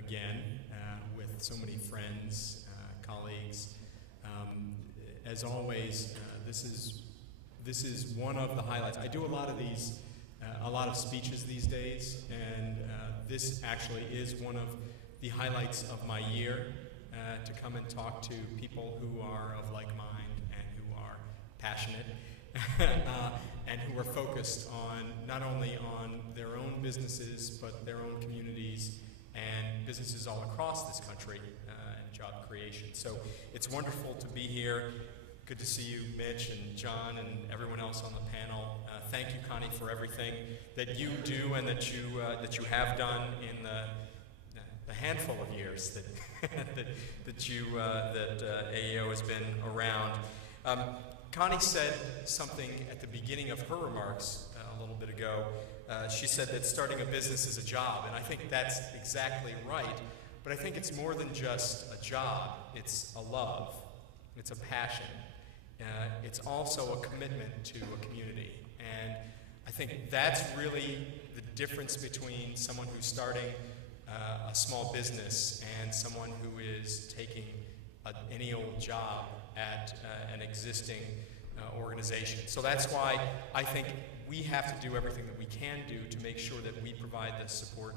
again with so many friends, colleagues. As always, this is one of the highlights. I do a lot of speeches these days, and this actually is one of the highlights of my year, to come and talk to people who are of like mind and who are passionate and who are focused on not only on their own businesses but their own communities and businesses all across this country, and job creation. So it's wonderful to be here. Good to see you, Mitch and John and everyone else on the panel. Thank you, Connie, for everything that you do and that you have done in the handful of years that AEO has been around. Connie said something at the beginning of her remarks a little bit ago. She said that starting a business is a job, and I think that's exactly right. But I think it's more than just a job. It's a love. It's a passion. It's also a commitment to a community. And I think that's really the difference between someone who's starting a small business and someone who is taking any old job at an existing organization. So that's why I think we have to do everything that we can do to make sure that we provide the support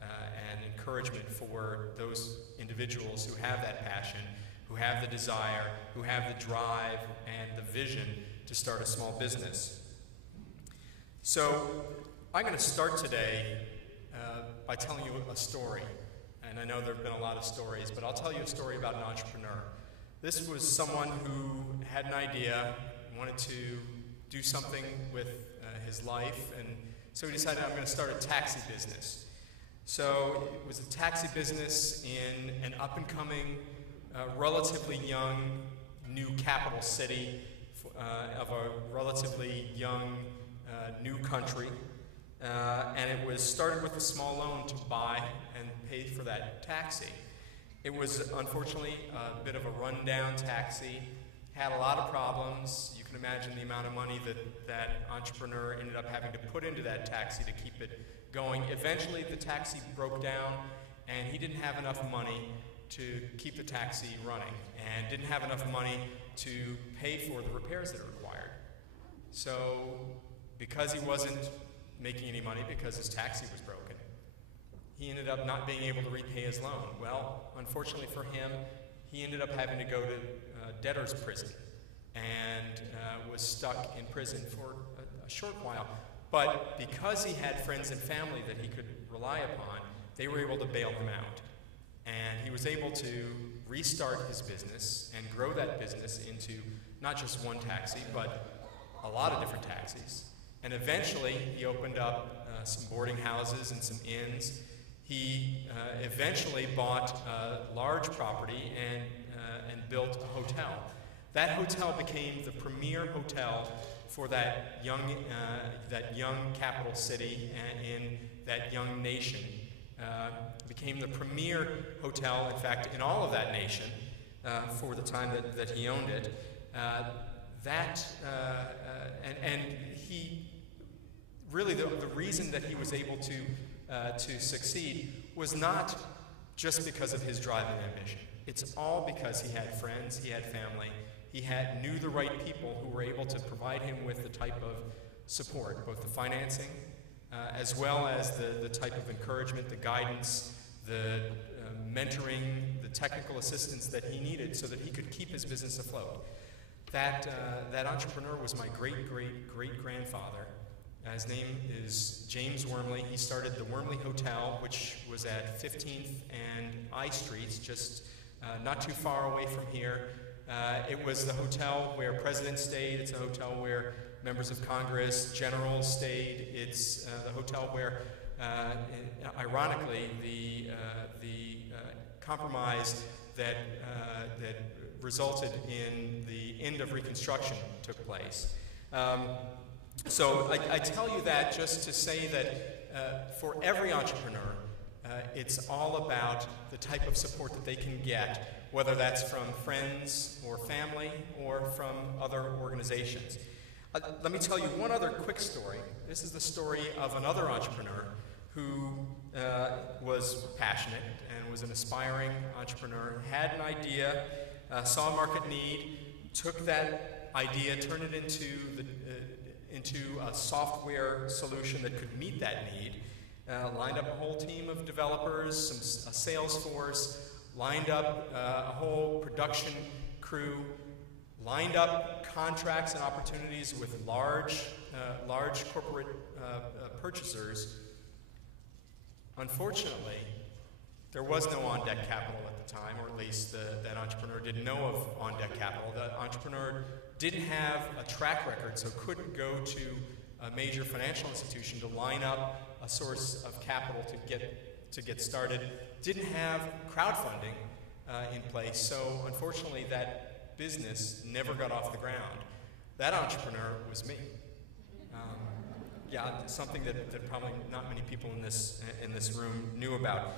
and encouragement for those individuals who have that passion, who have the desire, who have the drive and the vision to start a small business. So I'm going to start today by telling you a story. And I know there have been a lot of stories, but I'll tell you a story about an entrepreneur. This was someone who had an idea, wanted to do something with his life, and so he decided, I'm going to start a taxi business. So it was a taxi business in an up-and-coming, relatively young, new capital city of a relatively young, new country. And it was started with a small loan to buy and pay for that taxi. It was unfortunately a bit of a rundown taxi, had a lot of problems. You can imagine the amount of money that entrepreneur ended up having to put into that taxi to keep it going. Eventually the taxi broke down and he didn't have enough money to keep the taxi running and didn't have enough money to pay for the repairs that are required. So because he wasn't making any money because his taxi was broken, he ended up not being able to repay his loan. Well, unfortunately for him, he ended up having to go to debtor's prison and was stuck in prison for a short while. But because he had friends and family that he could rely upon, they were able to bail him out. And he was able to restart his business and grow that business into not just one taxi, but a lot of different taxis. And eventually, he opened up some boarding houses and some inns. He eventually bought a large property and built a hotel. That hotel became the premier hotel for that young capital city and in that young nation. Became the premier hotel, in fact, in all of that nation for the time that he owned it. And he really the reason that he was able to succeed was not just because of his drive and ambition. It's all because he had friends, he had family, he knew the right people who were able to provide him with the type of support, both the financing, as well as the type of encouragement, the guidance, the mentoring, the technical assistance that he needed so that he could keep his business afloat. That entrepreneur was my great-great-great-grandfather. His name is James Wormley. He started the Wormley Hotel, which was at 15th and I Streets, just not too far away from here. It was the hotel where presidents stayed. It's a hotel where members of Congress, generals stayed. It's the hotel where, ironically, the compromise that resulted in the end of Reconstruction took place. So I tell you that just to say that for every entrepreneur, it's all about the type of support that they can get, whether that's from friends or family or from other organizations. Let me tell you one other quick story. This is the story of another entrepreneur who was passionate and was an aspiring entrepreneur, had an idea, saw a market need, took that idea, turned it into a software solution that could meet that need, lined up a whole team of developers, a sales force, lined up a whole production crew, lined up contracts and opportunities with large corporate purchasers. Unfortunately, there was no on-deck capital at the time, or at least that entrepreneur didn't know of on-deck capital. The entrepreneur didn't have a track record, so couldn't go to a major financial institution to line up a source of capital to get started. Didn't have crowdfunding in place, so unfortunately that business never got off the ground. That entrepreneur was me. Yeah, something that probably not many people in this room knew about.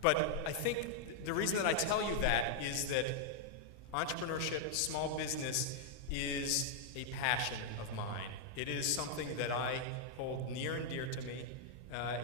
But I think the reason that I tell you that is that entrepreneurship, small business, is a passion of mine. It is something that I hold near and dear to me.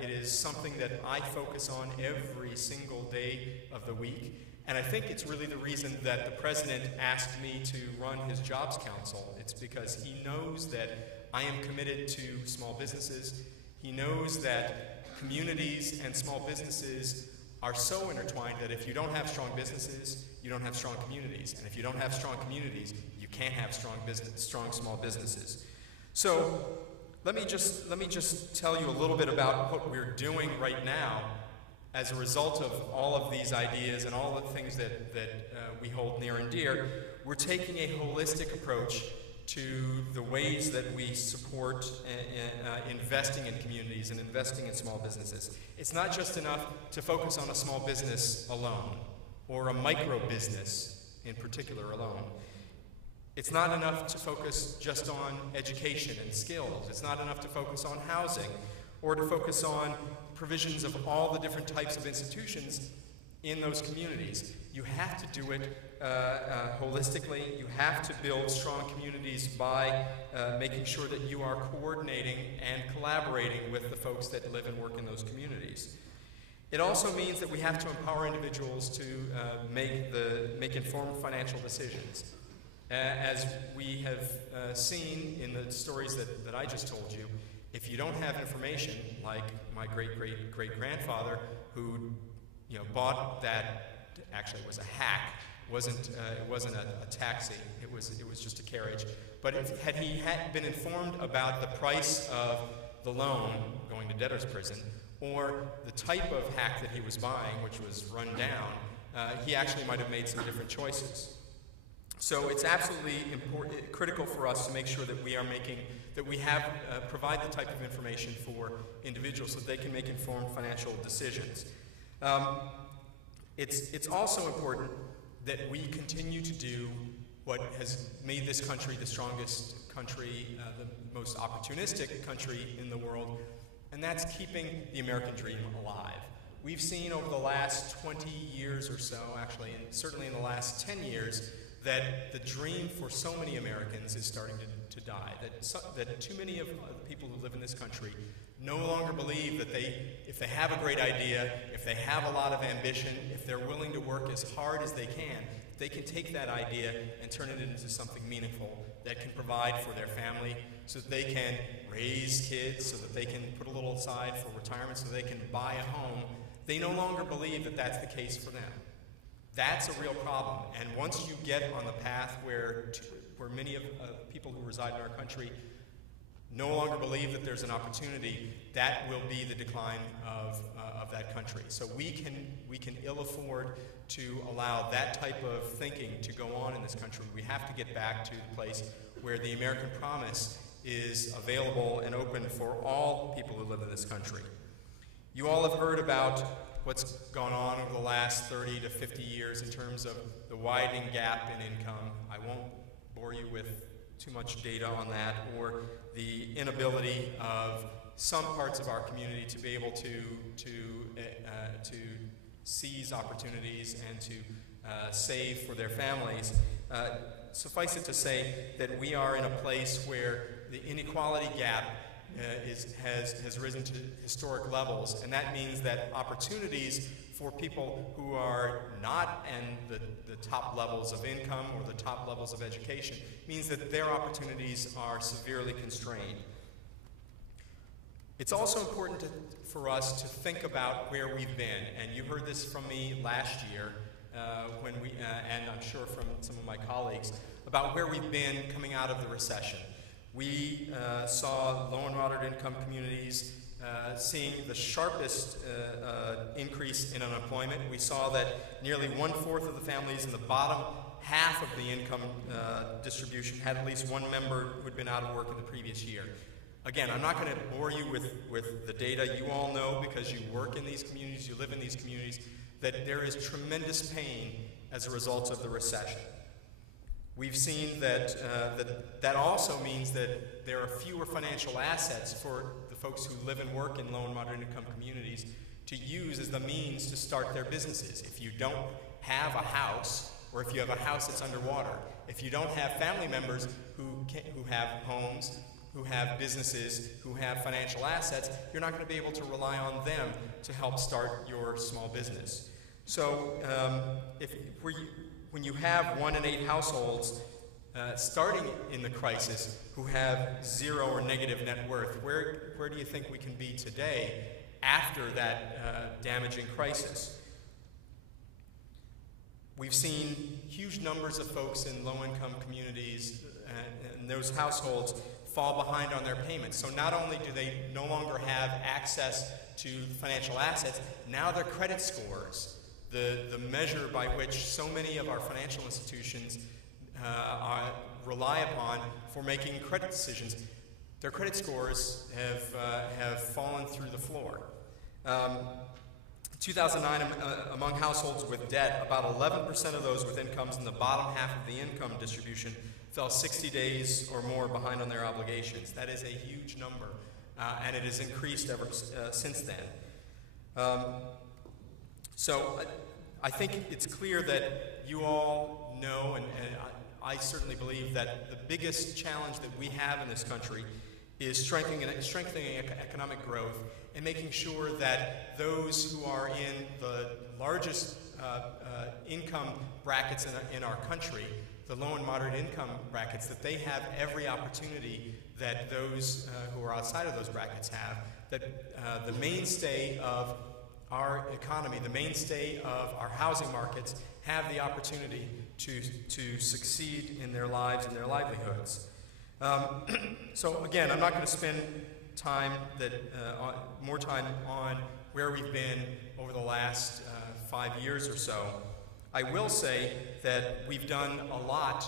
It is something that I focus on every single day of the week. And I think it's really the reason that the president asked me to run his Jobs Council. It's because he knows that I am committed to small businesses. He knows that communities and small businesses are so intertwined that if you don't have strong businesses, you don't have strong communities. And if you don't have strong communities, you can't have strong small businesses. So let me just tell you a little bit about what we're doing right now as a result of all of these ideas and all the things that we hold near and dear. We're taking a holistic approach to the ways that we support investing in communities and investing in small businesses. It's not just enough to focus on a small business alone, or a micro business in particular alone. It's not enough to focus just on education and skills. It's not enough to focus on housing, or to focus on provisions of all the different types of institutions in those communities. You have to do it holistically. You have to build strong communities by making sure that you are coordinating and collaborating with the folks that live and work in those communities. It also means that we have to empower individuals to make informed financial decisions. As we have seen in the stories that I just told you, if you don't have information, like my great-great-great-grandfather who bought that, actually it was a hack, it wasn't a taxi, it was just a carriage. But had he been informed about the price of the loan going to debtor's prison, or the type of hack that he was buying, which was run down, he actually might have made some different choices. So it's absolutely critical for us to make sure that we provide the type of information for individuals so that they can make informed financial decisions. It's also important that we continue to do what has made this country the strongest country, the most opportunistic country in the world, and that's keeping the American dream alive. We've seen over the last 20 years or so, actually, and certainly in the last 10 years, that the dream for so many Americans is starting to die. That too many of the people who live in this country no longer believe that if they have a great idea, if they have a lot of ambition, if they're willing to work as hard as they can take that idea and turn it into something meaningful that can provide for their family, so that they can raise kids, so that they can put a little aside for retirement, so they can buy a home. They no longer believe that that's the case for them. That's a real problem. And once you get on the path where many of people who reside in our country no longer believe that there's an opportunity, that will be the decline of that country. So we can ill afford to allow that type of thinking to go on in this country. We have to get back to the place where the American promise is available and open for all people who live in this country. You all have heard about what's gone on over the last 30 to 50 years in terms of the widening gap in income. I won't bore you with too much data on that, or the inability of some parts of our community to be able to seize opportunities and to save for their families. Suffice it to say that we are in a place where the inequality gap has risen to historic levels, and that means that opportunities for people who are not in the top levels of income or the top levels of education means that their opportunities are severely constrained. It's also important for us to think about where we've been, and you heard this from me last year, and I'm sure from some of my colleagues, about where we've been coming out of the recession. We saw low and moderate income communities seeing the sharpest increase in unemployment. We saw that nearly 1/4 of the families in the bottom half of the income distribution had at least one member who had been out of work in the previous year. Again, I'm not going to bore you with the data. You all know, because you work in these communities, you live in these communities, that there is tremendous pain as a result of the recession. We've seen that also means that there are fewer financial assets for the folks who live and work in low and moderate income communities to use as the means to start their businesses. If you don't have a house, or if you have a house that's underwater, if you don't have family members who have homes, who have businesses, who have financial assets, you're not going to be able to rely on them to help start your small business. So when you have 1 in 8 households starting in the crisis who have 0 or negative net worth, where do you think we can be today after that damaging crisis? We've seen huge numbers of folks in low-income communities and those households fall behind on their payments. So not only do they no longer have access to financial assets, now their credit scores, the measure by which so many of our financial institutions rely upon for making credit decisions, their credit scores have fallen through the floor. 2009, among households with debt, about 11% of those with incomes in the bottom half of the income distribution fell 60 days or more behind on their obligations. That is a huge number, and it has increased ever since then. So I think it's clear that you all know, and I certainly believe that the biggest challenge that we have in this country is strengthening economic growth and making sure that those who are in the largest income brackets in our country, the low and moderate income brackets, that they have every opportunity that those who are outside of those brackets have, that the mainstay of our economy, the mainstay of our housing markets, have the opportunity to succeed in their lives and their livelihoods. So again, I'm not going to spend more time on where we've been over the last 5 years or so. I will say that we've done a lot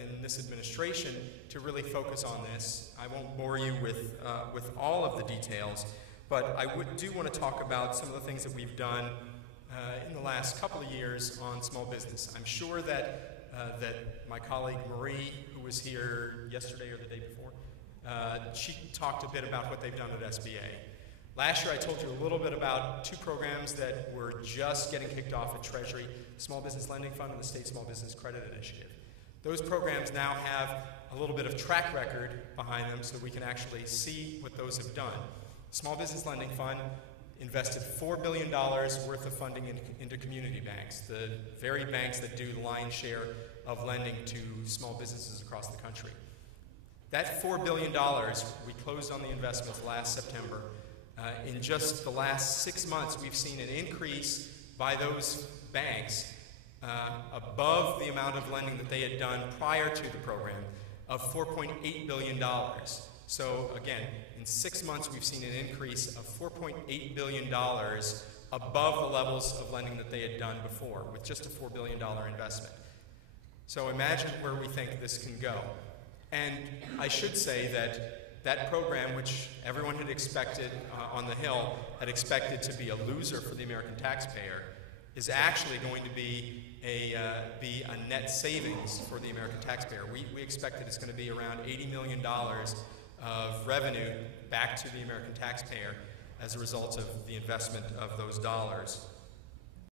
in this administration to really focus on this. I won't bore you with all of the details, but I do want to talk about some of the things that we've done in the last couple of years on small business. I'm sure that my colleague Marie, who was here yesterday or the day before, she talked a bit about what they've done at SBA. Last year I told you a little bit about 2 programs that were just getting kicked off at Treasury, Small Business Lending Fund and the State Small Business Credit Initiative. Those programs now have a little bit of track record behind them so we can actually see what those have done. Small Business Lending Fund invested $4 billion worth of funding into community banks, the very banks that do the lion's share of lending to small businesses across the country. That $4 billion, we closed on the investments last September. In just the last 6 months, we've seen an increase by those banks above the amount of lending that they had done prior to the program of $4.8 billion. So again, in 6 months, we've seen an increase of $4.8 billion above the levels of lending that they had done before, with just a $4 billion investment. So imagine where we think this can go. And I should say that program, which everyone had expected on the Hill, had expected to be a loser for the American taxpayer, is actually going to be a net savings for the American taxpayer. We expect that it's going to be around $80 million of revenue back to the American taxpayer as a result of the investment of those dollars.